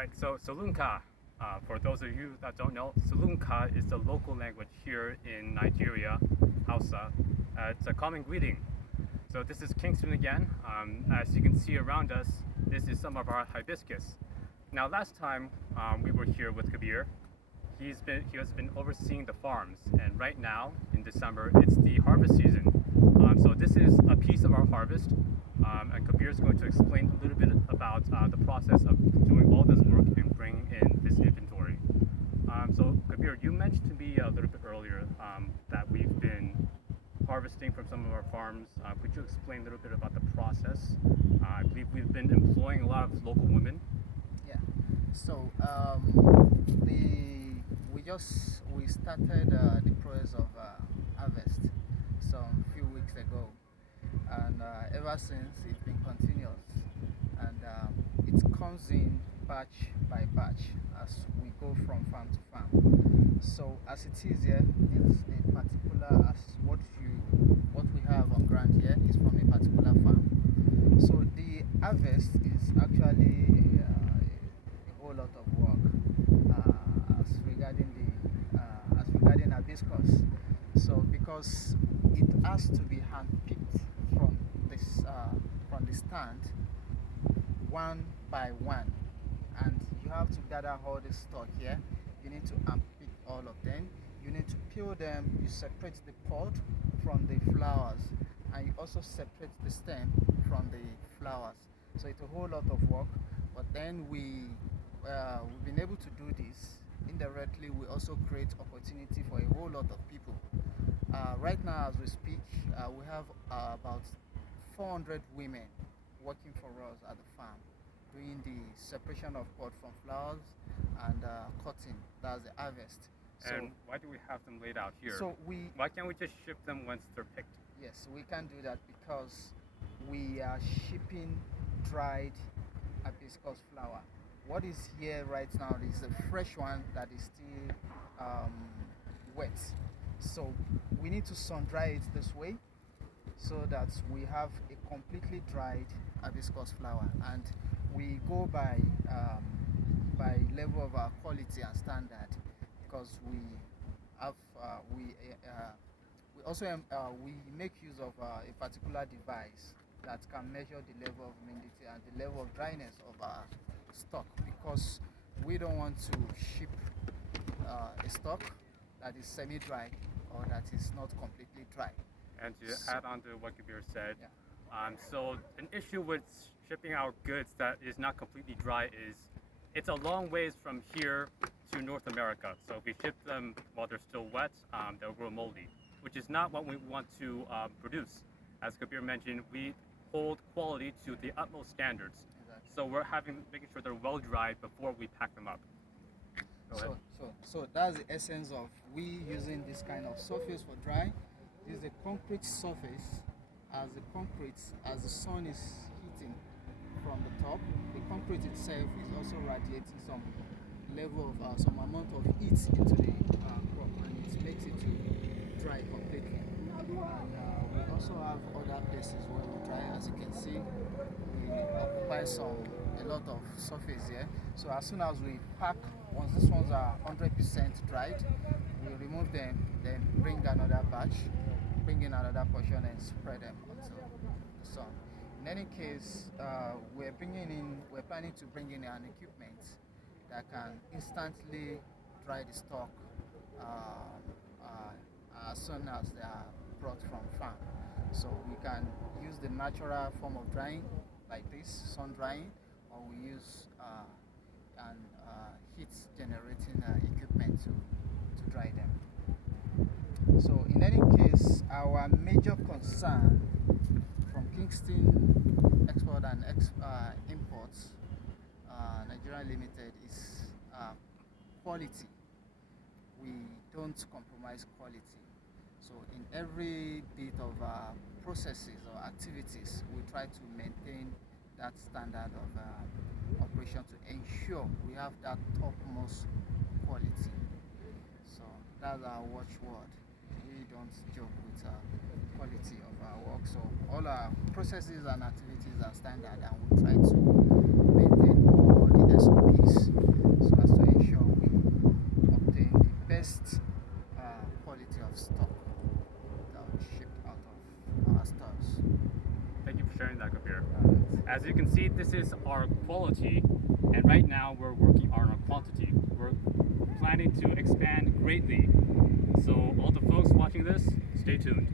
Right, so Salunka, for those of you that don't know, Salunka is the local language here in Nigeria, Hausa. It's a common greeting. So this is Kingston again. As you can see around us, this is some of our hibiscus. Now last time we were here with Kabir, he has been overseeing the farms, and right now in December it's the harvest season. So this is a piece of our harvest, and Kabir is going to explain a little bit about the process of doing all this work and bringing in this inventory. So Kabir, you mentioned to me a little bit earlier that we've been harvesting from some of our farms. Could you explain a little bit about the process? I believe we've been employing a lot of local women. Yeah. So we started the process of harvest some few weeks ago, and ever since it's been continuous, and it comes in batch by batch as we go from farm to farm. So as it is here, it's a particular as what we have on ground here is from a particular farm. So the harvest is actually a whole lot of work as regarding hibiscus. So because it has to be handpicked from the stand one by one, and you have to gather all the stock here. You need to unpick all of them. You need to peel them. You separate the pod from the flowers, and you also separate the stem from the flowers. So it's a whole lot of work, but then we've been able to do this indirectly. We also create opportunity for a whole lot of people. Right now as we speak, we have about 400 women working for us at the farm, doing the separation of pod from flowers and cutting. That's the harvest. And why do we have them laid out here? So why can't we just ship them once they're picked? Yes, we can do that because we are shipping dried hibiscus flower. What is here right now is a fresh one that is still wet. So we need to sun dry it this way so that we have a completely dried hibiscus flower, and we go by level of our quality and standard, because we have we also we make use of a particular device that can measure the level of humidity and the level of dryness of our stock, because we don't want to ship a stock that is semi-dry or that is not completely dry. And to add on to what Kabir said, Yeah. So an issue with shipping our goods that is not completely dry is it's a long ways from here to North America. So if we ship them while they're still wet, they'll grow moldy, which is not what we want to produce. As Kabir mentioned, we hold quality to the utmost standards. Exactly. So we're making sure they're well dried before we pack them up. So that's the essence of we using this kind of surface for dry. This is a concrete surface. As the sun is heating from the top, the concrete itself is also radiating some level of some amount of heat into the crop, and it makes it to dry completely. And we also have other places where we dry. As you can see, we occupy a lot of surface here. So as soon as we pack, once these ones are 100% dried, we remove them, then bring another batch, bring in another portion and spread them onto the sun. In any case, we're planning to bring in an equipment that can instantly dry the stock as soon as they are brought from farm. So we can use the natural form of drying like this, sun drying, or we use an heat generating equipment to dry them. So in any case, our major concern from Kingston Export and Imports Nigeria Limited is quality. We don't compromise quality. So in every bit of processes or activities, we try to maintain that standard of operation to ensure we have that topmost quality. So that's our watchword. We don't joke with quality of our work. So all our processes and activities are standard, and we try to maintain all the SOPs have stock that we ship out of our stores. Thank you for sharing that, Kabir. Alright. As you can see, this is our quality, and right now we're working on our quantity. We're planning to expand greatly. So all the folks watching this, stay tuned.